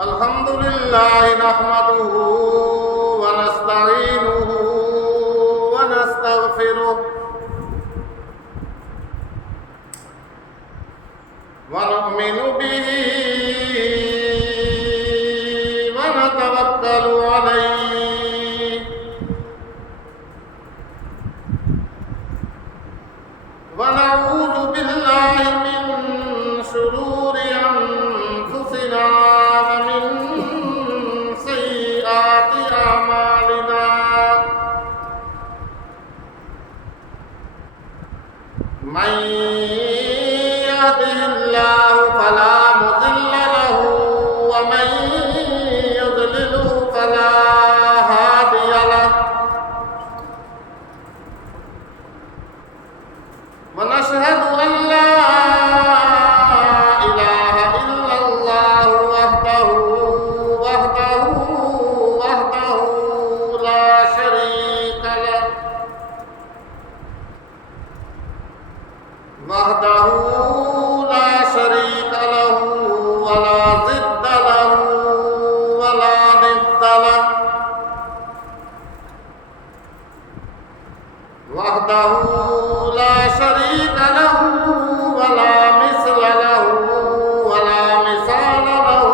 الحمد لله نحمده ونستعينه ونستغفره ونؤمن به ونتوكل عليه ونعوذ بالله من شرور أنفسنا ومن سيئات أعمالنا من يهده الله فلا مضل له ومن يضلله فلا هادي له ونشهد أن لا إله إلا الله وحده لا شريك له ولا ضد له ولا ند له وحده لا شريك له ولا مثل له ولا مثال له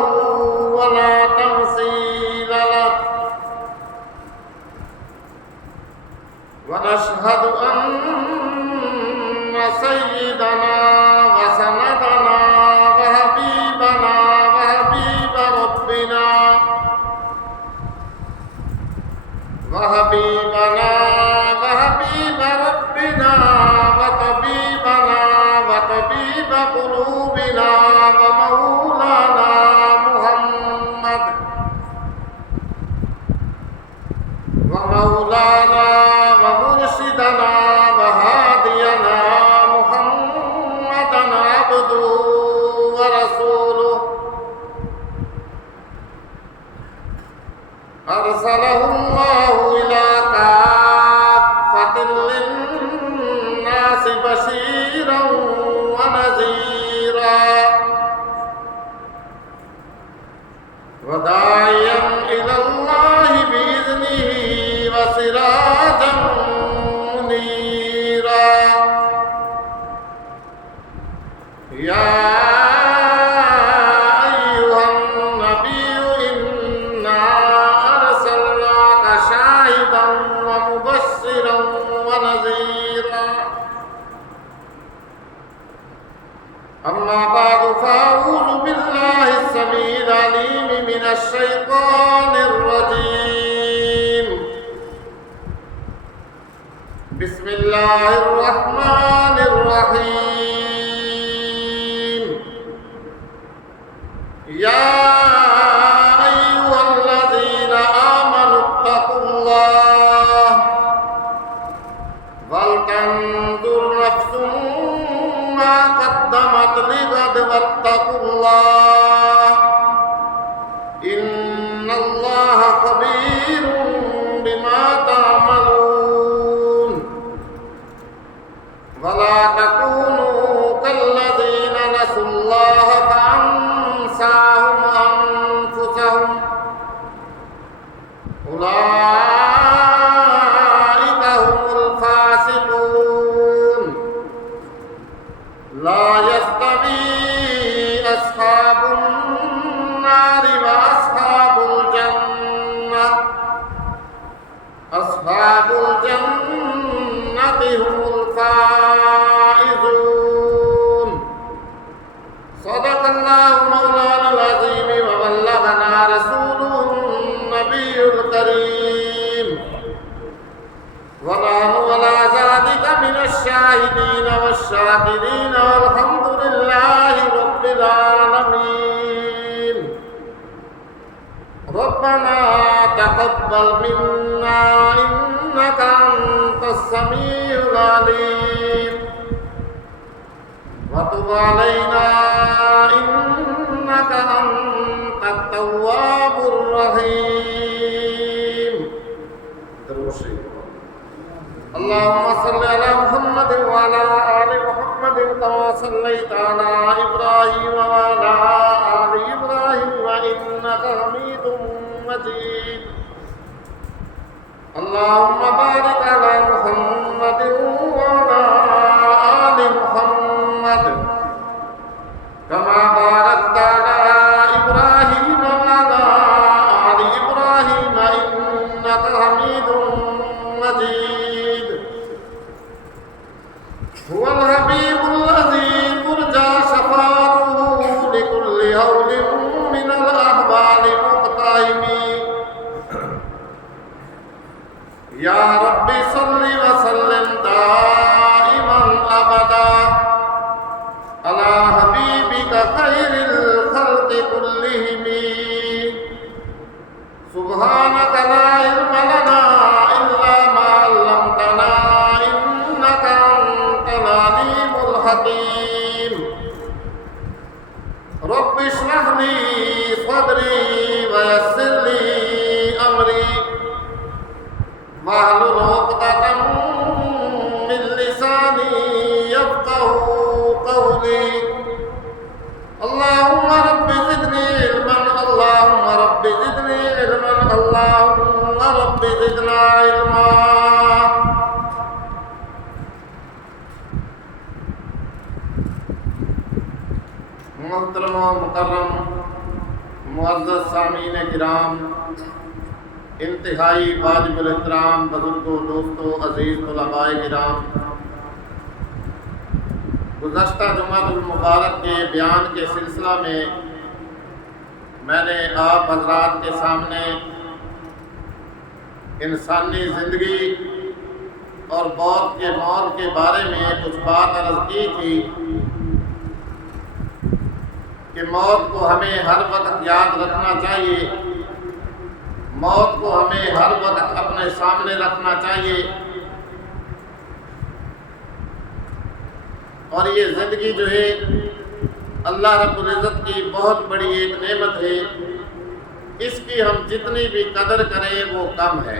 ولا تمثيل له ونشهد أن سيدنا وسندنا وحبيبنا وحبيب ربنا وطبيب قلوبنا ومولانا محمد ومولانا ومرشدنا وهادينا محمدا عبده ورسوله أرسله الله إلى كافة للناس بشيرا ونذيرا وداعيا إلى الله بإذنه وسراجا منيرا يا أيها النبي إنا أرسلناك شاهدا ومبشرا ونذيرا أما بعد فأعوذ بالله السميع العليم من الشيطان الرجيم بسم الله الرحمن الرحيم يا أيها الذين آمنوا اتقوا الله ولتنظر نفس ما قدمت لغد واتقوا الله إن الله خبير بما تعملون ولا تكونوا كالذين نسوا الله فأنساهم أنفسهم أولئك هم الفاسقون لا يستوي أصحاب النار وأصحاب الجنة أصحاب الجنة هم الفائزون صدق الله مولانا العظيم وبلغنا رسوله النبي الكريم ونحن على ذلك من الشاهدين والشاكرين والحمد لله رب العالمين ربنا تقبل منا إنك أنت السميع العليم وتب علينا إنك أنت التواب الرحيم اللهم صل على محمد وعلى آل محمد كما صليت على إبراهيم وعلى آل إبراهيم إنك حميد مجيد اللهم بارك على محمد وعلى آل محمد كما باركت على إبراهيم وعلى آل إبراهيم إنك حميد مجيد هو الحبيب الذي ترجى شفاعته لكل هول من الأحوال مقتحم يا رب صل وسلم دائما أبدا على حبيبك خير الخلق كلهم سبحانك لا علم لنا إلا ما علمتنا إنك أنت العليم الحكيم رب اشرح لي صدري ويسر لي أمري واحلل عقدة من لساني يفقهوا قولي اللهم رب زدني علما اللهم رب زدني علما اللهم رب زدنا علما محترم و مکرم معزز سامعین کرام، انتہائی واجب الاحترام بزرگوں، دوستوں، عزیز طلباء کرام، گزشتہ جمعۃ المبارک کے بیان کے سلسلہ میں نے آپ حضرات کے سامنے انسانی زندگی اور موت کے بارے میں کچھ بات عرض کی تھی کہ موت کو ہمیں ہر وقت یاد رکھنا چاہیے، موت کو ہمیں ہر وقت اپنے سامنے رکھنا چاہیے، اور یہ زندگی جو ہے اللہ رب العزت کی بہت بڑی ایک نعمت ہے، اس کی ہم جتنی بھی قدر کریں وہ کم ہے۔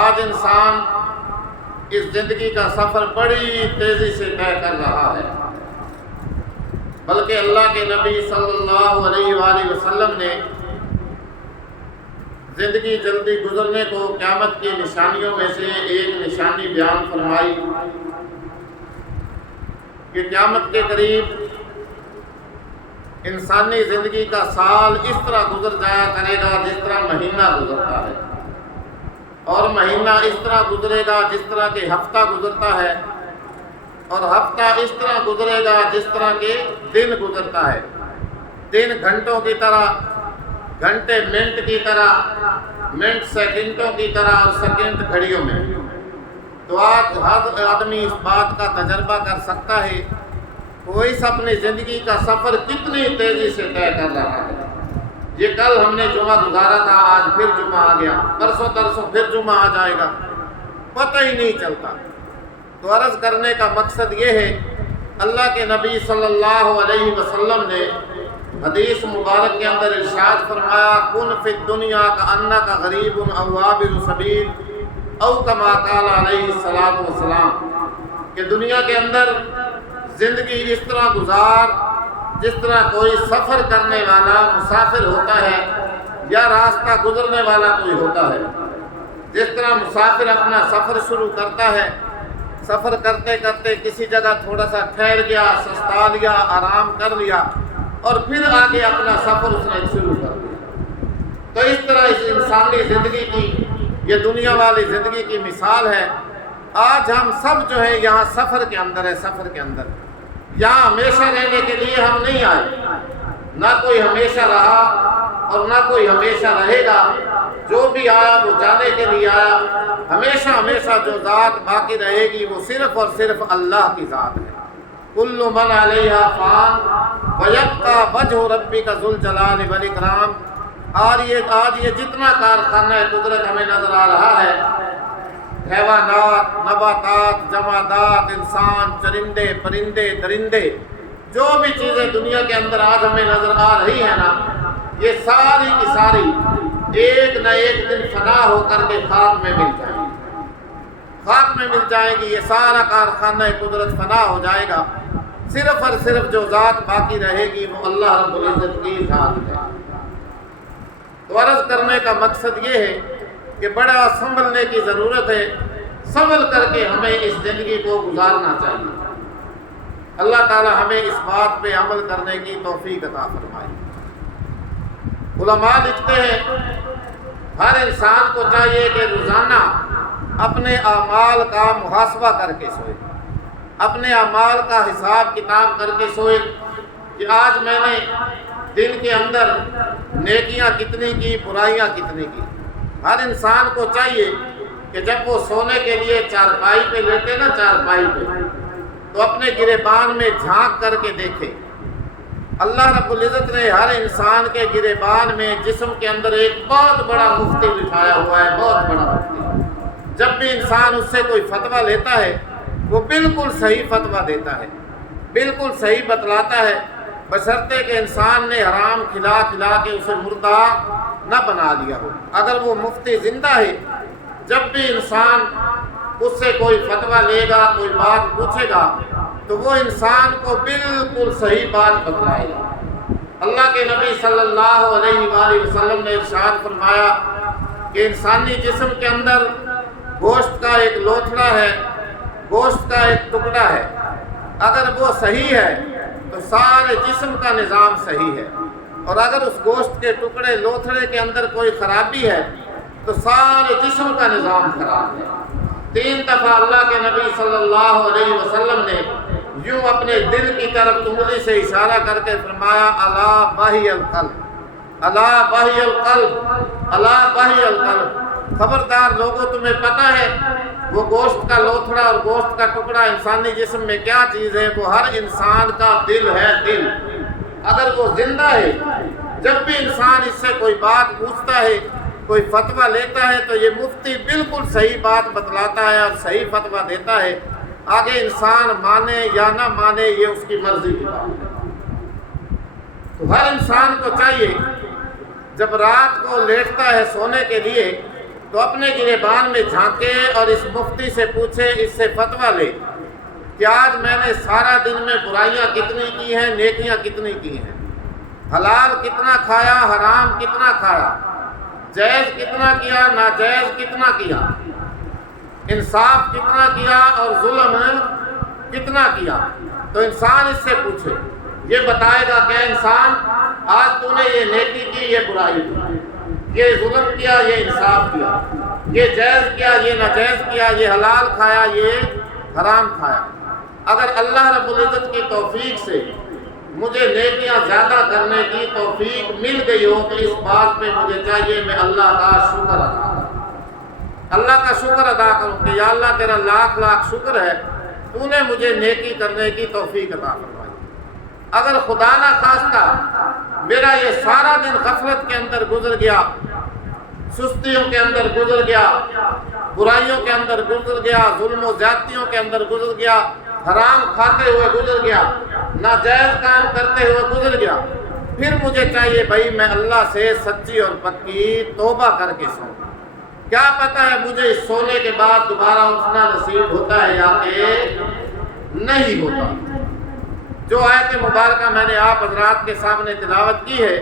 آج انسان اس زندگی کا سفر بڑی تیزی سے طے کر رہا ہے، بلکہ اللہ کے نبی صلی اللہ علیہ وآلہ وسلم نے زندگی جلدی گزرنے کو قیامت کی نشانیوں میں سے ایک نشانی بیان فرمائی کہ قیامت کے قریب انسانی زندگی کا سال اس طرح گزر جایا کرے گا جس طرح مہینہ گزرتا ہے، اور مہینہ اس طرح گزرے گا جس طرح کہ ہفتہ گزرتا ہے، اور ہفتہ اس طرح گزرے گا جس طرح کے دن گزرتا ہے، دن گھنٹوں کی طرح، گھنٹے منٹ کی طرح، منٹ سیکنڈوں کی طرح، اور سیکنڈ گھڑیوں میں۔ تو آج ہر آدمی اس بات کا تجربہ کر سکتا ہے کوئی اپنی زندگی کا سفر کتنی تیزی سے طے کر رہا ہے۔ یہ کل ہم نے جمعہ گزارا تھا، آج پھر جمعہ آ گیا، پرسوں ترسوں پھر جمعہ آ جائے گا، پتہ ہی نہیں چلتا۔ تو عرض کرنے کا مقصد یہ ہے، اللہ کے نبی صلی اللہ علیہ وسلم نے حدیث مبارک کے اندر ارشاد فرمایا، کن فی الدنیا کأنک غریب او عابر سبیل او کما قال علیہ الصلوۃ والسلام، کہ دنیا کے اندر زندگی اس طرح گزار جس طرح کوئی سفر کرنے والا مسافر ہوتا ہے یا راستہ گزرنے والا کوئی ہوتا ہے۔ جس طرح مسافر اپنا سفر شروع کرتا ہے، سفر کرتے کرتے کسی جگہ تھوڑا سا ٹھہر گیا، سستا لیا، آرام کر لیا، اور پھر آگے اپنا سفر اس نے شروع کر دیا۔ تو اس طرح اس انسانی زندگی کی، یہ دنیا والی زندگی کی مثال ہے۔ آج ہم سب جو ہے یہاں سفر کے اندر ہے، سفر کے اندر، یہاں ہمیشہ رہنے کے لیے ہم نہیں آئے، نہ کوئی ہمیشہ رہا اور نہ کوئی ہمیشہ رہے گا۔ جو بھی آیا وہ جانے کے لیے آیا، ہمیشہ ہمیشہ جو ذات باقی رہے گی وہ صرف اور صرف اللہ کی ذات ہے۔ کل من علیہا فان ویبقی وجہ ربک ذو الجلال والاکرام۔ آج یہ جتنا کارخانہ قدرت ہمیں نظر آ رہا ہے، حیوانات، نباتات، جمادات، انسان، چرندے، پرندے، درندے، جو بھی چیزیں دنیا کے اندر آج ہمیں نظر آ رہی ہیں نا، یہ ساری کی ساری ایک نہ ایک دن فنا ہو کر کے خاک میں مل جائیں گی، خاک میں مل جائیں گی، یہ سارا کارخانہ قدرت فنا ہو جائے گا، صرف اور صرف جو ذات باقی رہے گی وہ اللہ رب العزت کی ذات ہے۔ تو عرض کرنے کا مقصد یہ ہے کہ بڑا سنبھلنے کی ضرورت ہے، سنبھل کر کے ہمیں اس زندگی کو گزارنا چاہیے۔ اللہ تعالی ہمیں اس بات پہ عمل کرنے کی توفیق عطا فرمائے۔ علماء لکھتے ہیں ہر انسان کو چاہیے کہ روزانہ اپنے اعمال کا محاسبہ کر کے سوئے، اپنے اعمال کا حساب کتاب کر کے سوئے کہ آج میں نے دن کے اندر نیکیاں کتنی کی، برائیاں کتنی کی۔ ہر انسان کو چاہیے کہ جب وہ سونے کے لیے چارپائی پہ لیٹے نا، چارپائی پہ، تو اپنے گریبان میں جھانک کر کے دیکھے۔ اللہ رب العزت نے ہر انسان کے گریبان میں جسم کے اندر ایک بہت بڑا مفتی بٹھایا ہوا ہے، بہت بڑا مفتی۔ جب بھی انسان اس سے کوئی فتویٰ لیتا ہے وہ بالکل صحیح فتویٰ دیتا ہے، بالکل صحیح بتلاتا ہے، بشرطے کہ انسان نے حرام کھلا کھلا کے اسے مردہ نہ بنا دیا ہو۔ اگر وہ مفتی زندہ ہے، جب بھی انسان اس سے کوئی فتویٰ لے گا، کوئی بات پوچھے گا، تو وہ انسان کو بالکل صحیح بات بتلائے گا۔ اللہ کے نبی صلی اللہ علیہ وآلہ وسلم نے ارشاد فرمایا کہ انسانی جسم کے اندر گوشت کا ایک لوتھڑا ہے، گوشت کا ایک ٹکڑا ہے، اگر وہ صحیح ہے تو سارے جسم کا نظام صحیح ہے، اور اگر اس گوشت کے ٹکڑے لوتھڑے کے اندر کوئی خرابی ہے تو سارے جسم کا نظام خراب ہے۔ 3 دفعہ اللہ کے نبی صلی اللہ علیہ وسلم نے یوں اپنے دل کی طرف انگلی سے اشارہ کر کے فرمایا، الا بہی القلب، الا بہی القلب، الا بہی القلب، خبردار لوگوں تمہیں پتہ ہے وہ گوشت کا لوتھڑا اور گوشت کا ٹکڑا انسانی جسم میں کیا چیز ہے؟ وہ ہر انسان کا دل ہے، دل۔ اگر وہ زندہ ہے، جب بھی انسان اس سے کوئی بات پوچھتا ہے، کوئی فتویٰ لیتا ہے، تو یہ مفتی بالکل صحیح بات بتلاتا ہے اور صحیح فتویٰ دیتا ہے۔ آگے انسان مانے یا نہ مانے یہ اس کی مرضی کی بات ہے۔ تو ہر انسان کو چاہیے جب رات کو لیٹتا ہے سونے کے لیے تو اپنے گریبان میں جھانکے اور اس مفتی سے پوچھے، اس سے فتویٰ لے کہ آج میں نے سارا دن میں برائیاں کتنی کی ہیں، نیکیاں کتنی کی ہیں، حلال کتنا کھایا، حرام کتنا کھایا، جائز کتنا کیا، ناجائز کتنا کیا، انصاف کتنا کیا اور ظلم کتنا کیا۔ تو انسان اس سے پوچھے، یہ بتائے گا کہ انسان آج تو نے یہ نیکی کی، یہ برائی کی، یہ ظلم کیا، یہ انصاف کیا، یہ جائز کیا، یہ ناجائز کیا، یہ حلال کھایا، یہ حرام کھایا۔ اگر اللہ رب العزت کی توفیق سے مجھے نیکیاں زیادہ کرنے کی توفیق مل گئی ہو تو اس بات پہ مجھے چاہیے میں اللہ کا شکر ادا کروں، اللہ کا شکر ادا کروں کہ یا اللہ تیرا لاکھ لاکھ شکر ہے تو نے مجھے نیکی کرنے کی توفیق عطا فرمائی۔ اگر خدا نہ خواستہ میرا یہ سارا دن غفلت کے اندر گزر گیا، سستیوں کے اندر گزر گیا، برائیوں کے اندر گزر گیا، ظلم و زیادتیوں کے اندر گزر گیا، حرام کھاتے ہوئے گزر گیا، ناجائز کام کرتے ہوئے گزر گیا، پھر مجھے چاہیے بھائی میں اللہ سے سچی اور پکی توبہ کر کے سوں۔ کیا پتہ ہے مجھے اس سونے کے بعد دوبارہ اٹھنا نصیب ہوتا ہے یا کہ نہیں ہوتا۔ جو آیت مبارکہ میں نے آپ حضرات کے سامنے تلاوت کی ہے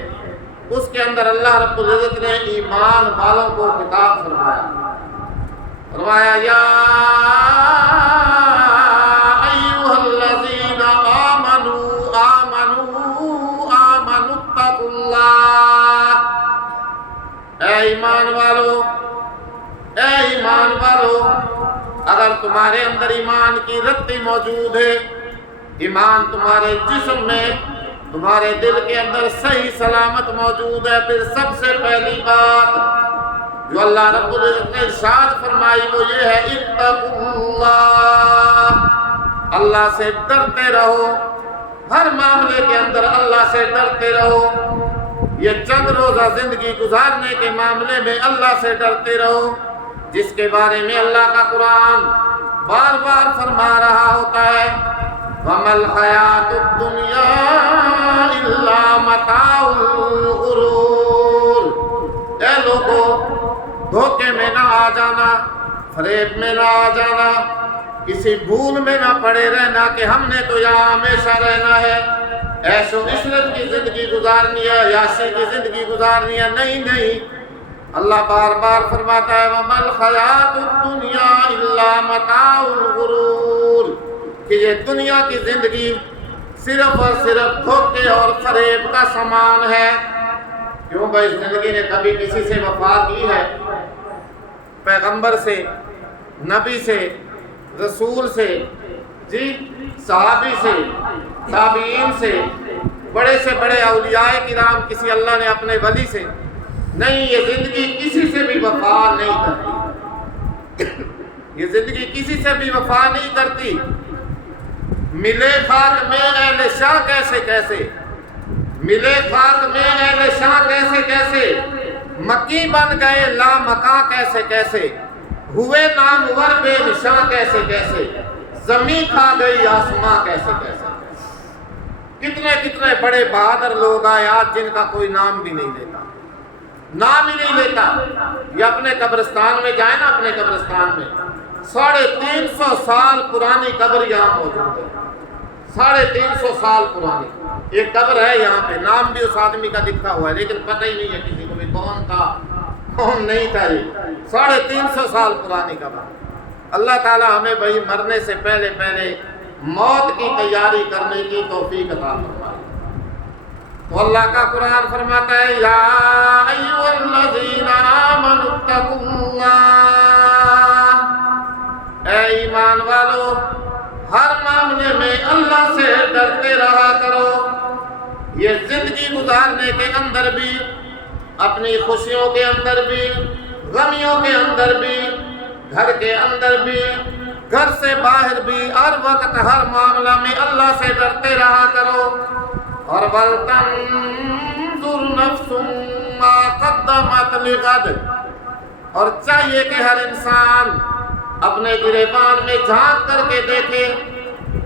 اس کے اندر اللہ رب العزت نے ایمان والوں کو خطاب فرمایا، فرمایا یا ایھا الذین آمنوا اتقوا اللہ، اے ایمان والو، اے ایمان والو، اگر تمہارے اندر ایمان کی رتی موجود ہے، ایمان تمہارے جسم میں، تمہارے دل کے اندر صحیح سلامت موجود ہے، پھر سب سے پہلی بات جو اللہ رب العزت نے ارشاد فرمائی وہ یہ ہے اتقوا اللہ، اللہ سے ڈرتے رہو، ہر معاملے کے اندر اللہ سے ڈرتے رہو۔ یہ چند روزہ زندگی گزارنے کے معاملے میں اللہ سے ڈرتے رہو، جس کے بارے میں اللہ کا قرآن بار بار فرما رہا ہوتا ہے وَمَا الْحَيَاةُ الدُّنْيَا إِلَّا مَتَاعُ الْغُرُورِ۔ اے لوگوں، دھوکے میں نہ آ جانا، فریب میں نہ آ جانا، کسی بھول میں نہ پڑے رہنا کہ ہم نے تو یہاں ہمیشہ رہنا ہے، عیش و عشرت کی زندگی گزارنی ہے، عیاشی کی زندگی گزارنی ہے۔ نہیں نہیں، اللہ بار بار فرماتا ہے وَمَا الْحَيَاةُ الدُّنْيَا إِلَّا مَتَاعُ الْغُرُورِ، کہ یہ دنیا کی زندگی صرف اور صرف دھوکے اور فریب کا سامان ہے۔ کیوں بھائی، زندگی نے کبھی کسی سے وفا کی ہے؟ پیغمبر سے، نبی سے، رسول سے، جی صحابی سے، تابعین سے، بڑے سے بڑے اولیاء کرام، کسی اللہ نے اپنے ولی سے نہیں، یہ زندگی کسی سے بھی وفا نہیں کرتی، یہ زندگی کسی سے بھی وفا نہیں کرتی۔ ملے خاک میں اہل شاہ کیسے کیسے، ملے خاک میں اہل شاہ کیسے کیسے، مکی بن گئے لا مکاں کیسے کیسے، ہوئے نامور بے نشاں کیسے کیسے، زمین کھا گئی آسماں کیسے کیسے۔ کتنے کتنے بڑے بہادر لوگ آئے آج جن کا کوئی نام بھی نہیں لیتا، نام ہی نہیں لیتا۔ یہ اپنے قبرستان میں جائیں نا، اپنے قبرستان میں 350 سال پرانی قبر یہاں موجود ہے، 350 سال پرانی ایک قبر ہے یہاں پہ، نام بھی اس آدمی کا لکھا ہوا ہے لیکن پتہ ہی نہیں ہے کسی کو بھی کون تھا کون نہیں تھا۔ یہ 350 سال پرانی قبر۔ اللہ تعالی ہمیں بھائی مرنے سے پہلے پہلے موت کی تیاری کرنے کی توفیق عطا فرمائے۔ تو اللہ کا قرآن فرماتا ہے یا ایھا الذین آمنوا اتقوا اللہ، اے ایمان والو ہر معاملے میں اللہ سے ڈرتے رہا کرو۔ یہ زندگی گزارنے کے اندر بھی، اپنی خوشیوں کے اندر بھی، غمیوں کے اندر بھی، گھر کے اندر بھی، گھر سے باہر بھی، ہر وقت ہر معاملہ میں اللہ سے ڈرتے رہا کرو۔ اور وَلْتَنظُرْ نَفْسٌ مَّا قَدَّمَتْ لِغَدٍ، اور چاہیے کہ ہر انسان اپنے گریبان میں جھانک کر کے دیکھے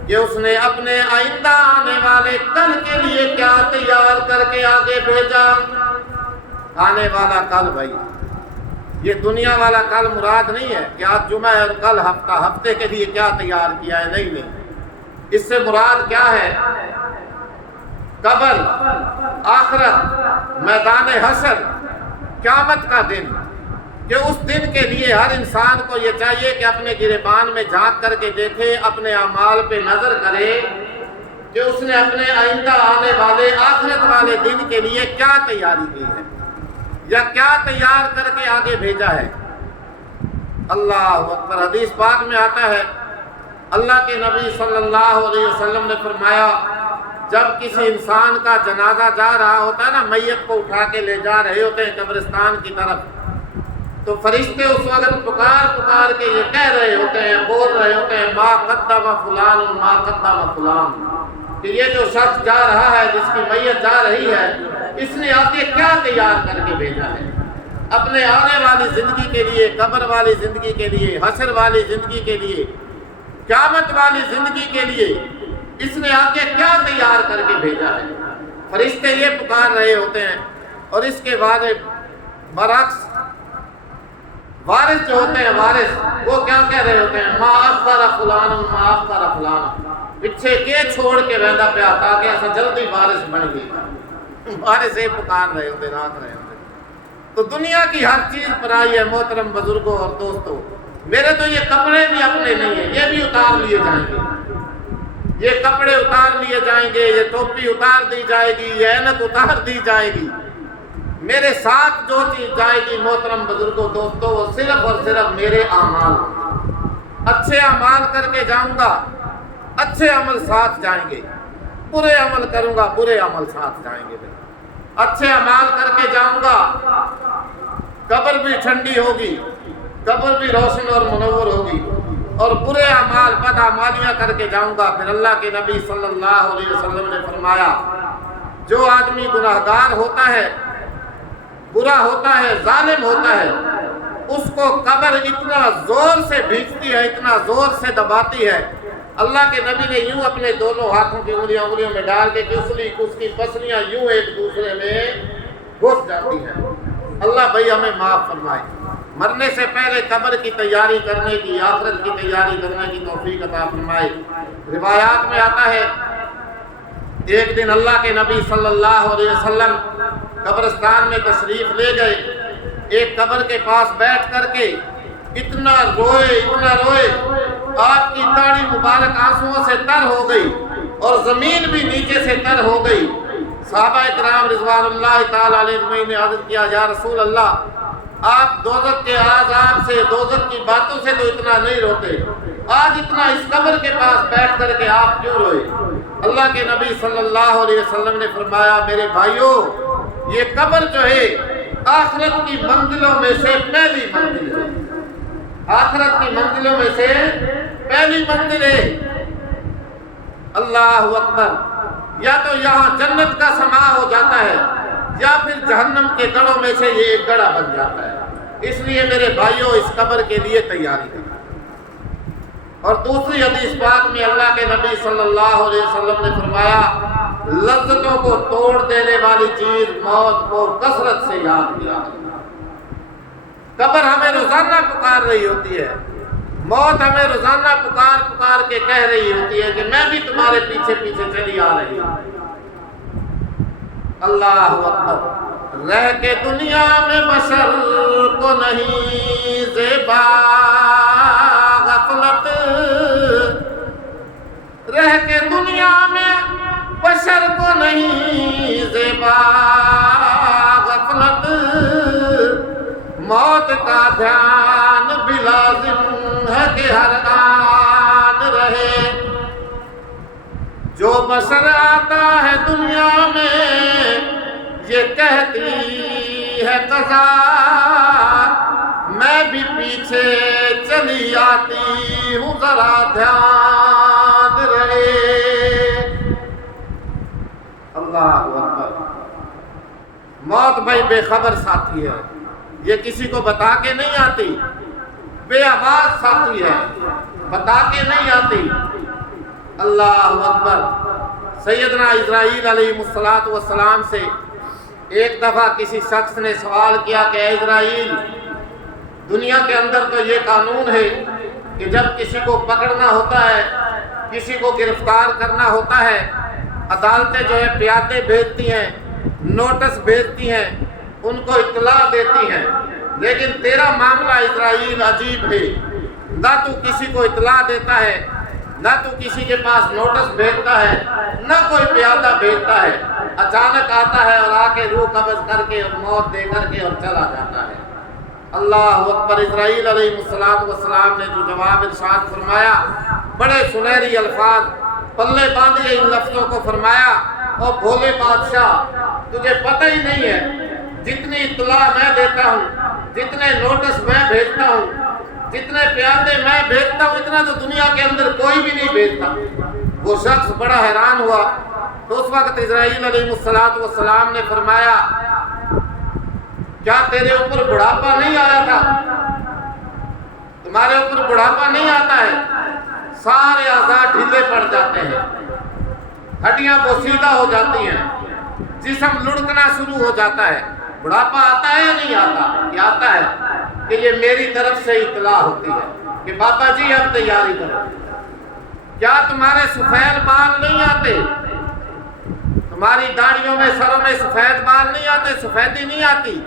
کہ اس نے اپنے آئندہ آنے والے کل کے لیے کیا تیار کر کے آگے بھیجا۔ آنے والا کل بھائی، یہ دنیا والا کل مراد نہیں ہے کہ آج جمعہ ہے اور کل ہفتہ، ہفتے کے لیے کیا تیار کیا ہے، نہیں نہیں، اس سے مراد کیا ہے؟ قبر، آخرت، میدان حشر، قیامت کا دن، کہ اس دن کے لیے ہر انسان کو یہ چاہیے کہ اپنے گریبان میں جھانک کر کے دیکھے، اپنے اعمال پہ نظر کرے کہ اس نے اپنے آئندہ آنے والے آخرت والے دن کے لیے کیا تیاری کی ہے یا کیا تیار کر کے آگے بھیجا ہے۔ اللہ اکبر۔ حدیث پاک میں آتا ہے، اللہ کے نبی صلی اللہ علیہ وسلم نے فرمایا جب کسی انسان کا جنازہ جا رہا ہوتا ہے نا، میت کو اٹھا کے لے جا رہے ہوتے ہیں قبرستان کی طرف، تو فرشتے اس وقت پکار پکار کے یہ کہہ رہے ہوتے ہیں، بول رہے ہوتے ہیں ما قدم فلان ما قدم فلان، کہ یہ جو شخص جا رہا ہے، جس کی میت جا رہی ہے، اس نے آگے کیا تیار کر کے بھیجا ہے اپنے آنے والی زندگی کے لیے، قبر والی زندگی کے لیے، حشر والی زندگی کے لیے، قیامت والی زندگی کے لیے، اس نے آگے کیا تیار کر کے بھیجا ہے۔ فرشتے یہ پکار رہے ہوتے ہیں، اور اس کے بعد برعکس وارث جو ہوتے ہیں، وارث وہ کیا کہہ رہے ہوتے ہیں؟ ما اخر فلان ما اخر فلان، پیچھے کے چھوڑ کے ویندہ پہ آتا کہ ایسا جلدی وارث بن گئی، وارث یہ پکار رہے ہوتے، رات رہے ہوتے۔ تو دنیا کی ہر چیز پرائی ہے محترم بزرگوں اور دوستوں۔ میرے تو یہ کپڑے بھی اپنے نہیں ہیں، یہ بھی اتار لیے جائیں گے، یہ کپڑے اتار لیے جائیں گے، یہ ٹوپی اتار دی جائے گی، یہ اینک اتار دی جائے گی۔ میرے ساتھ جو چیز جائے گی محترم بزرگوں دوستوں، وہ صرف اور صرف میرے اعمال، اچھے اعمال کر کے جاؤں گا، اچھے عمل ساتھ جائیں گے، برے عمل کروں گا، برے عمل ساتھ جائیں گے۔ اچھے اعمال کر کے جاؤں گا، قبر بھی ٹھنڈی ہوگی، قبر بھی روشن اور منور ہوگی، اور برے اعمال بد اعمالیاں کر کے جاؤں گا۔ پھر اللہ کے نبی صلی اللہ علیہ وسلم نے فرمایا جو آدمی گناہگار ہوتا ہے، برا ہوتا ہے، ظالم ہوتا ہے، اس کو قبر اتنا زور سے بھیجتی ہے، اتنا زور سے دباتی ہے، اللہ کے نبی نے یوں اپنے دونوں ہاتھوں کی انگلیوں میں ڈال کے کہ اس کی پسلیاں یوں ایک دوسرے میں گھس جاتی ہیں، اللہ بھائی ہمیں معاف فرمائے، مرنے سے پہلے قبر کی تیاری کرنے کی، آخرت کی تیاری کرنے کی توفیق عطا فرمائے۔ روایات میں آتا ہے ایک دن اللہ کے نبی صلی اللہ علیہ وسلم قبرستان میں تشریف لے گئے، ایک قبر کے پاس بیٹھ کر کے اتنا روئے، آپ کی داڑھی مبارک آنسوؤں سے تر ہو گئی اور زمین بھی نیچے سے تر ہو گئی۔ صحابہ اکرام رضوان اللہ تعالی علیہ نے عرض کیا، یا رسول اللہ آپ دوزخ کے عذاب سے، دوزخ کی باتوں سے تو اتنا نہیں روتے، آج اتنا اس قبر کے پاس بیٹھ کر کے آپ کیوں روئے؟ اللہ کے نبی صلی اللہ علیہ وسلم نے فرمایا، میرے بھائیوں یہ قبر جو ہے آخرت کی منزلوں میں سے پہلی منزل ہے، آخرت کی منزلوں میں سے پہلی منزل ہے۔ اللہ اکبر، یا تو یہاں جنت کا سماع ہو جاتا ہے یا پھر جہنم کے گڑھوں میں سے یہ ایک گڑھا بن جاتا ہے۔ اس لیے میرے بھائیوں اس قبر کے لیے تیاری کریں۔ اور دوسری حدیث پاک میں اللہ کے نبی صلی اللہ علیہ وسلم نے فرمایا، لذتوں کو توڑ دینے والی چیز موت کو کثرت سے یاد کیا۔ قبر ہمیں روزانہ پکار رہی ہوتی ہے، موت ہمیں روزانہ پکار کے کہہ رہی ہوتی ہے کہ میں بھی تمہارے پیچھے پیچھے چلی آ رہی ہوں۔ اللہ اکبر، رہ کے دنیا میں بشر کو نہیں زیبا غفلت، رہ کے دنیا میں بشر کو نہیں زیبا غفلت، موت کا دھیان بھی لازم ہے کہ ہر آن رہے، جو بشر آتا ہے دنیا میں یہ کہتی ہے قضا، میں بھی پیچھے چلی آتی ہوں ذرا دھیان رہے۔ اللہ اکبر، موت بھائی بے خبر ساتھی ہے، یہ کسی کو بتا کے نہیں آتی، بے آواز ساتھی ہے، بتا کے نہیں آتی۔ اللہ اکبر، سیدنا اسرائیل علیہ السلام سے ایک دفعہ کسی شخص نے سوال کیا کہ اے اسرائیل، دنیا کے اندر تو یہ قانون ہے کہ جب کسی کو پکڑنا ہوتا ہے، کسی کو گرفتار کرنا ہوتا ہے، عدالتیں جو ہے پیادے بھیجتی ہیں، نوٹس بھیجتی ہیں، ان کو اطلاع دیتی ہیں، لیکن تیرا معاملہ اسرائیل عجیب ہے، نہ تو کسی کو اطلاع دیتا ہے، نہ تو کسی کے پاس نوٹس بھیجتا ہے، نہ کوئی پیادہ بھیجتا ہے، اچانک آتا ہے اور آ کے روح قبض کر کے اور موت دے کر کے اور چلا جاتا ہے۔ اللہ اکبر، اسرائیل علیہ السلام نے جو جواب ارشاد فرمایا، بڑے سنہری الفاظ پلے باندھے ان لفظوں کو فرمایا، اور بھولے بادشاہ تجھے پتہ ہی نہیں ہے جتنی اطلاع میں دیتا ہوں، جتنے نوٹس میں بھیجتا ہوں، جتنے پیادے میں بھیجتا ہوں، اتنا تو دنیا کے اندر کوئی بھی نہیں بھیجتا۔ وہ شخص بڑا حیران ہوا، تو اس وقت اسرائیل علیہ السلام نے فرمایا، کیا تیرے اوپر بڑھاپا نہیں آیا تھا؟ تمہارے اوپر بڑھاپا نہیں آتا ہے؟ سارے اعضاء ڈھیلے پڑ جاتے ہیں، ہڈیاں بوسیدہ ہو جاتی ہیں، جسم لڑکنا شروع ہو جاتا ہے، بڑھاپا آتا ہے یا نہیں آتا؟ یہ آتا ہے کہ یہ میری طرف سے اطلاع ہوتی ہے کہ بابا جی اب تیاری کرو۔ کیا تمہارے سفید بال نہیں آتے؟ تمہاری داڑھیوں میں، سروں میں سفید بال نہیں آتے، سفیدی نہیں آتی؟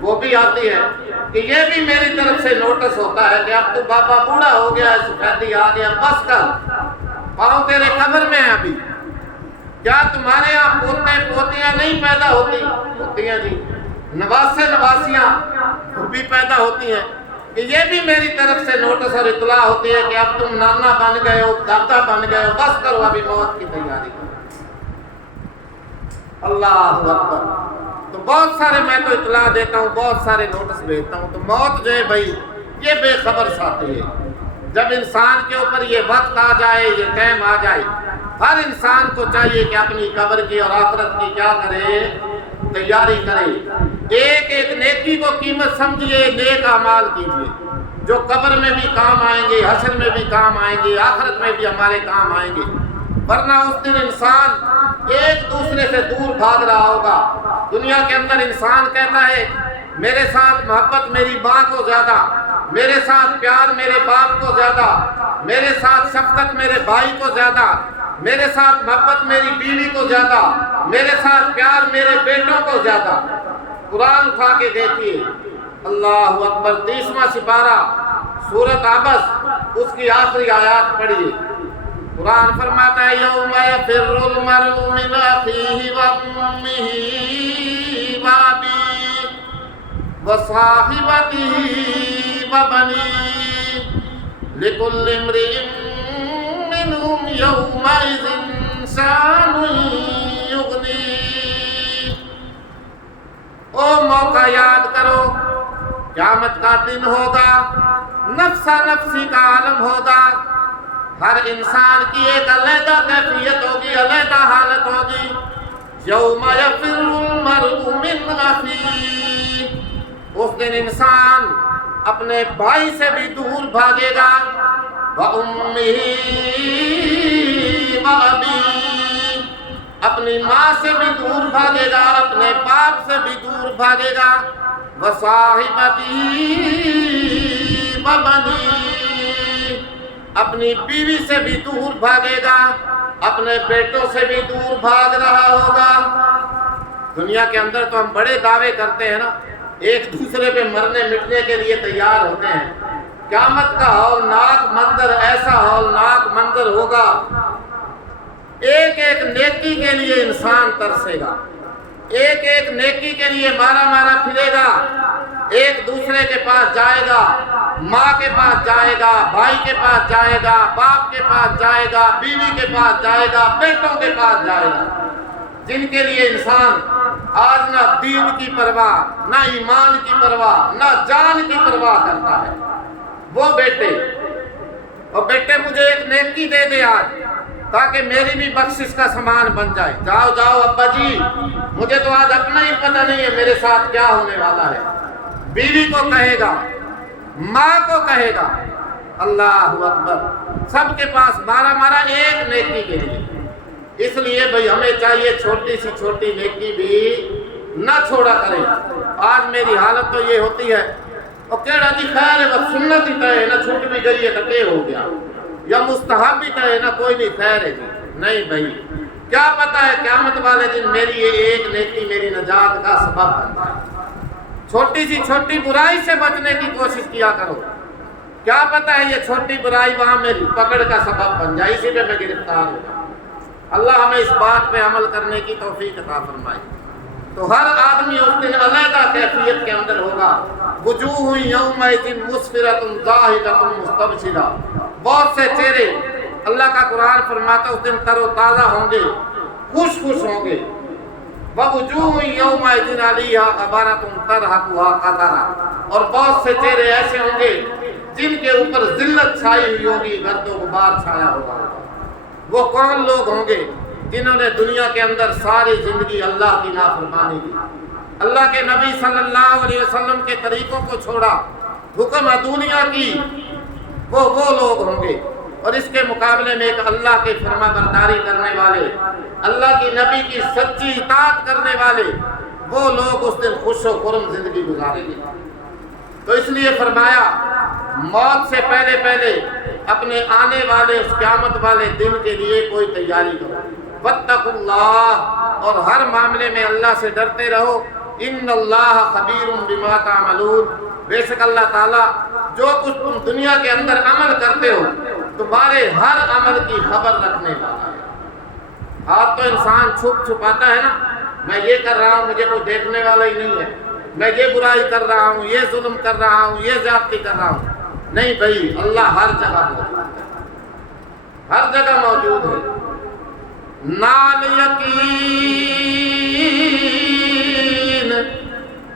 وہ بھی آتی ہے کہ یہ بھی میری طرف سے نوٹس ہوتا ہے کہ اب تو بابا بوڑھا ہو گیا ہے، سفیدی آ گیا، بس کر، پاؤں تیرے قبر میں ہیں ابھی۔ کیا تمہارے یہاں پوتے پوتیاں نہیں پیدا ہوتی ہیں جی، نواسے نواسیاں بھی پیدا ہوتی ہیں، کہ یہ بھی میری طرف سے نوٹس اور اطلاع ہوتی ہے کہ اب تم نانا بن گئے ہو، دادا بن گئے ہو، بس کرو ابھی موت کی تیاری کرو۔ اللہ اکبر، تو بہت سارے میں تو اطلاع دیتا ہوں، بہت سارے نوٹس بھیجتا ہوں، تو موت جو ہے بھائی یہ بے خبر ساتھی ہے۔ جب انسان کے اوپر یہ وقت آ جائے، یہ ٹائم آ جائے، ہر انسان کو چاہیے کہ اپنی قبر کی اور آخرت کی کیا کرے؟ تیاری کرے۔ ایک ایک نیکی کو قیمت سمجھیے، نیک اعمال کیجیے جو قبر میں بھی کام آئیں گے، حشر میں بھی کام آئیں گے، آخرت میں بھی ہمارے کام آئیں گے، ورنہ اس دن انسان ایک دوسرے سے دور بھاگ رہا ہوگا۔ دنیا کے اندر انسان کہتا ہے میرے ساتھ محبت میری ماں کو زیادہ، میرے ساتھ پیار میرے باپ کو زیادہ، میرے ساتھ شفقت میرے بھائی کو زیادہ، میرے ساتھ محبت میری بیوی کو زیادہ، میرے ساتھ پیار میرے بیٹوں کو زیادہ۔ قرآن اٹھا کے دیکھیے، اللہ اکبر، 30واں سپارہ سورۃ عبس، اس کی آخری آیات پڑھیے۔ قرآن فرماتا ہے یوم یفر المرء من اخیہ وامہ وابیہ وصاحبتہ وبنیہ لکل امرئ منہم یومئذ شأن یغنیہ۔ او موقع یاد کرو، قیامت کا دن ہوگا، نفسا نفسی کا عالم ہوگا، ہر انسان کی ایک علیحدہ کیفیت ہوگی، علیحدہ حالت ہوگی۔ یوم یفر المرء من اخیہ، اس دن انسان اپنے بھائی سے بھی دور بھاگے گا، وامہ وابیہ، اپنی ماں سے بھی دور بھاگے گا، اپنے باپ سے بھی دور بھاگے گا، وصاحبتہ وبنیہ، اپنی بیوی سے بھی دور بھاگے گا، اپنے بیٹوں سے بھی دور بھاگ رہا ہوگا۔ دنیا کے اندر تو ہم بڑے دعوے کرتے ہیں نا، ایک دوسرے پہ مرنے مٹنے کے لیے تیار ہوتے ہیں۔ قیامت کا ہولناک منظر، ایسا ہولناک منظر ہوگا، ایک ایک نیکی کے لیے انسان ترسے گا، ایک ایک نیکی کے لیے مارا مارا پھرے گا، ایک دوسرے کے پاس جائے گا، ماں کے پاس جائے گا، بھائی کے پاس جائے گا، باپ کے پاس جائے گا، بیوی کے پاس جائے گا، بیٹوں کے پاس جائے گا، جن کے لیے انسان آج نہ دین کی پرواہ، نہ ایمان کی پرواہ، نہ جان کی پرواہ کرتا ہے۔ وہ بیٹے، اور بیٹے مجھے ایک نیکی دے دے آج، تاکہ میری بھی بخشش کا سامان بن جائے۔ جاؤ جاؤ ابا جی، مجھے تو آج اپنا ہی پتہ نہیں ہے میرے ساتھ کیا ہونے والا ہے۔ بیوی کو کہے گا، ماں کو کہے گا، اللہ اکبر، سب کے پاس مارا مارا ایک نیکی کے لیے۔ اس لیے بھئی ہمیں چاہیے چھوٹی سی چھوٹی نیکی بھی نہ چھوڑا کریں۔ آج میری حالت تو یہ ہوتی ہے، اور کہڑا جی خیر ہے، بس سنت ہی کہے نہ، چھوٹ بھی گئی ہے تو کیا ہو گیا، یا مستحب بھی کہے نہ، کوئی نہیں، خیر ہے جی، نہیں بھئی، کیا پتہ ہے قیامت والے دن میری یہ ایک نیکی میری نجات کا سبب بن جائے۔ چھوٹی سی چھوٹی برائی سے بچنے کی کوشش کیا کرو، کیا پتہ ہے یہ چھوٹی برائی وہاں میری پکڑ کا سبب بن جائے، اسی پہ میں گرفتار ہو جاؤں۔ اللہ ہمیں اس بات پہ عمل کرنے کی توفیق عطا فرمائے۔ تو ہر آدمی اس دن علیحدہ کیفیت کے اندر ہوگا۔ وجوہ یومئذ مسفرۃ ضاحکۃ مستبشرہ، بہت سے چہرے، اللہ کا قرآن فرماتا ہے اس دن تر و تازہ ہوں گے، خوش خوش ہوں گے۔ ووجوہ یومئذ علیہا غبرۃ ترہقھا قترہ، اور بہت سے چہرے ایسے ہوں گے جن کے اوپر ذلت چھائی ہوئی ہوگی، گرد و غبار چھایا ہوگا۔ وہ کون لوگ ہوں گے؟ جنہوں نے دنیا کے اندر ساری زندگی اللہ کی نافرمانی کی، اللہ کے نبی صلی اللہ علیہ وسلم کے طریقوں کو چھوڑا، حکم دنیا کی، وہ لوگ ہوں گے۔ اور اس کے مقابلے میں ایک اللہ کے فرما برداری کرنے والے، اللہ کی نبی کی سچی اطاعت کرنے والے، وہ لوگ اس دن خوش و خرم زندگی گزاریں گے۔ تو اس لیے فرمایا موت سے پہلے پہلے اپنے آنے والے اس قیامت والے دن کے لیے کوئی تیاری کرو۔ واتقوا اللہ، اور ہر معاملے میں اللہ سے ڈرتے رہو۔ ان اللہ خبیر بما تعملون، بے شک اللہ تعالیٰ جو کچھ تم دنیا کے اندر عمل کرتے ہو، تمہارے ہر عمل کی خبر رکھنے والا ہے۔ آج تو انسان چھپ چھپاتا ہے نا، میں یہ کر رہا ہوں، مجھے کوئی دیکھنے والا ہی نہیں ہے، میں یہ برائی کر رہا ہوں، یہ ظلم کر رہا ہوں، یہ زیادتی کر رہا ہوں۔ نہیں بھائی، اللہ ہر جگہ موجود ہے، ہر جگہ موجود ہے۔ نال یقین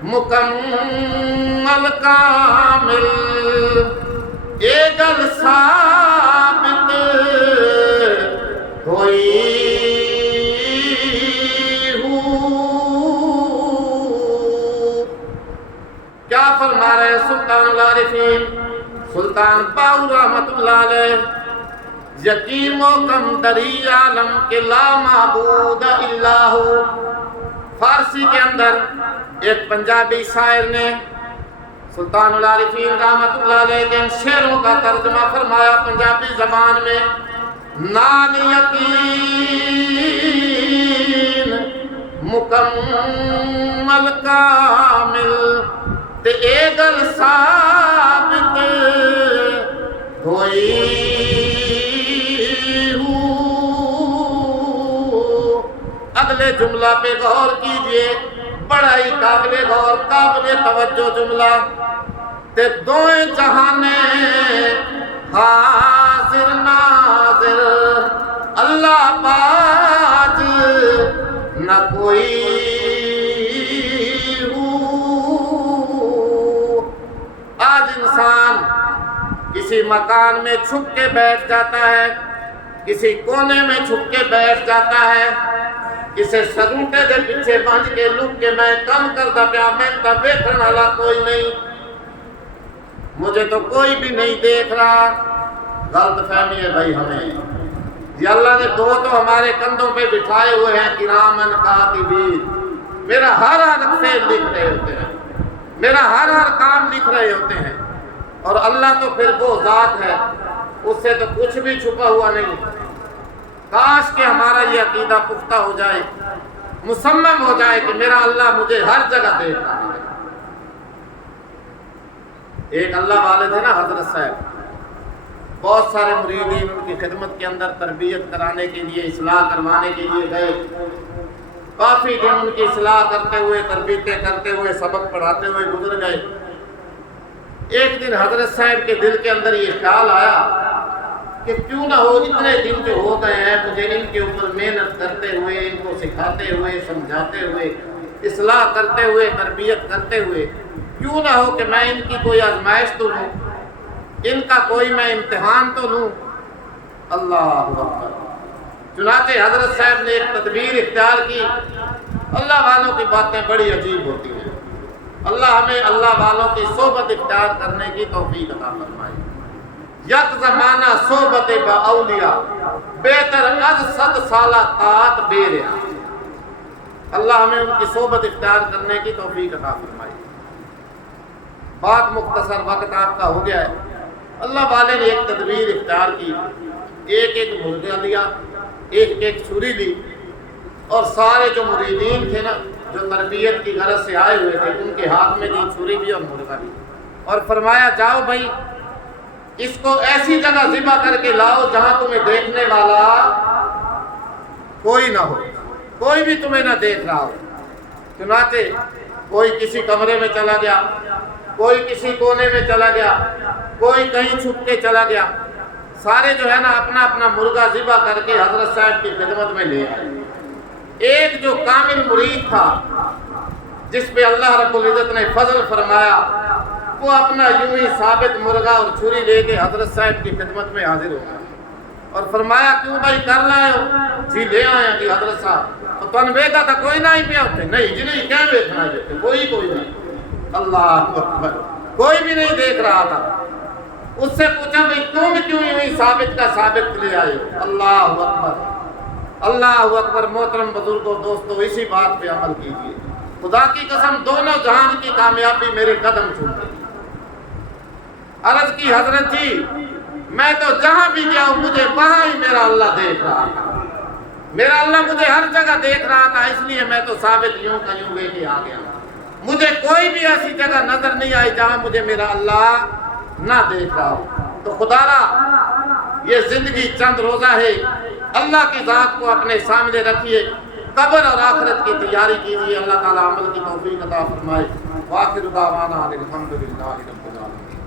مکمل کامل، ایگل ثابت ہوئی کیا فرما رہے سلطان العارفین سلطان باہو رحمت اللہ علیہ؟ یقین و کم دری عالم کے لا معبود الا ہو۔ فارسی کے اندر ایک پنجابی شاعر نے سلطان العارفین رحمۃ اللہ علیہ کے شعروں کا ترجمہ فرمایا پنجابی زبان میں، نال یقین مکمل کامل تے اے گل ثابت ہوئی اگلے جملہ پہ غور کیجئے، بڑا ہی قابل غور قابل توجہ جملہ، تے دوئے جہانے حاضر ناظر اللہ باج نہ کوئی ہو۔ آج انسان کسی مکان میں چھپ کے بیٹھ جاتا ہے، کسی کونے میں چھپ کے بیٹھ جاتا ہے، کسی سروٹے دے پیچھے بانج کے لک کے میں کم کرتا پیا، میں تا ویکھن والا کوئی نہیں، مجھے تو کوئی بھی نہیں دیکھ رہا۔ غلط فہمی ہے بھائی ہمیں، یہ اللہ نے دو تو ہمارے کندھوں پہ بٹھائے ہوئے ہیں، کرامن کاتبین، میرا ہر فعل لکھ رہے ہوتے ہیں، میرا ہر کام لکھ رہے ہوتے ہیں، اور اللہ تو پھر وہ ذات ہے، اس سے تو کچھ بھی چھپا ہوا نہیں۔ کاش کہ ہمارا یہ عقیدہ پختہ ہو جائے، مصمم ہو جائے کہ میرا اللہ مجھے ہر جگہ دیکھ رہا ہے۔ ایک اللہ والے تھے نا حضرت صاحب، بہت سارے مریدین ان کی خدمت کے اندر تربیت کرانے کے لیے، اصلاح کروانے کے لیے گئے، کافی دن ان کی اصلاح کرتے ہوئے، تربیتیں کرتے ہوئے، سبق پڑھاتے ہوئے گزر گئے۔ ایک دن حضرت صاحب کے دل کے اندر یہ خیال آیا کہ کیوں نہ ہو، اتنے دن جو ہو گئے ہیں مجھے ان کے اوپر محنت کرتے ہوئے، ان کو سکھاتے ہوئے، سمجھاتے ہوئے، اصلاح کرتے ہوئے، تربیت کرتے ہوئے، کیوں نہ ہو کہ میں ان کی کوئی آزمائش تو لوں، ان کا کوئی میں امتحان تو لوں۔ اللہ اکبر۔ چنانچہ حضرت صاحب نے ایک تدبیر اختیار کی۔ اللہ والوں کی باتیں بڑی عجیب ہوتی ہیں، اللہ ہمیں اللہ والوں کی صحبت اختیار کرنے کی توفیق عطا فرمائے۔ یک زمانہ صحبت با اولیاء بہتر از 100 سالہ طاعت بے ریا۔ اللہ ہمیں ان کی صحبت اختیار کرنے کی توفیق عطا فرمائے۔ بات مختصر، وقت آپ کا ہو گیا ہے۔ اللہ والے نے ایک تدبیر اختیار کی، ایک مرغا لیا، ایک چھری لی، اور سارے جو مریدین تھے نا، جو تربیت کی غرض سے آئے ہوئے تھے، ان کے ہاتھ میں دی چھری بھی اور مرغا بھی، اور فرمایا جاؤ بھائی اس کو ایسی جگہ ذبح کر کے لاؤ جہاں تمہیں دیکھنے والا کوئی نہ ہو، کوئی بھی تمہیں نہ دیکھ رہا ہو۔ چنانچہ کوئی کسی کمرے میں چلا گیا، کوئی کسی کونے میں چلا گیا، کوئی کہیں چھپ کے چلا گیا، سارے جو ہے نا اپنا اپنا مرغا ذبح کر کے حضرت صاحب کی خدمت میں لے آئے۔ ایک جو کامل مرید تھا، جس پہ اللہ رب العزت نے فضل فرمایا، وہ اپنا یوں ہی ثابت مرغا اور چھری لے کے حضرت صاحب کی خدمت میں حاضر ہو گیا، اور فرمایا کیوں بھائی کر لائے ہو؟ جی لے آئے ہیں جی حضرت صاحب۔ تو تن ویکھا تھا کوئی نہ ہی پیا ہوتے؟ نہیں جی نہیں، کیا ویکھنا ہے؟ کوئی نہیں۔ اللہ اکبر، کوئی بھی نہیں دیکھ رہا تھا۔ اس سے پوچھا بھائی تم کیوں یوں ہی ثابت کا ثابت لے آئے ہو؟ اللہ اکبر، اللہ اکبر۔ محترم بزرگوں، دوستوں، اسی بات پہ عمل کیجیے۔ خدا کی قسم دونوں جہان کی کامیابی میرے قدم چھو گئی۔ عرض کی حضرت جی میں تو جہاں بھی گیا ہوں مجھے وہاں ہی میرا اللہ دیکھ رہا تھا، میرا اللہ مجھے ہر جگہ دیکھ رہا تھا، اس لیے میں تو ثابت یوں کا یوں لے کے آ گیا۔ مجھے کوئی بھی ایسی جگہ نظر نہیں آئی جہاں مجھے میرا اللہ نہ دیکھ رہا ہو۔ تو خدا را یہ زندگی چند روزہ ہے، اللہ کی ذات کو اپنے سامنے رکھیے، قبر اور آخرت کی تیاری کیجیے۔ اللہ تعالیٰ عمل کی توفیق عطا فرمائے۔ وآخر دعوانا الحمدللہ رب العالمین۔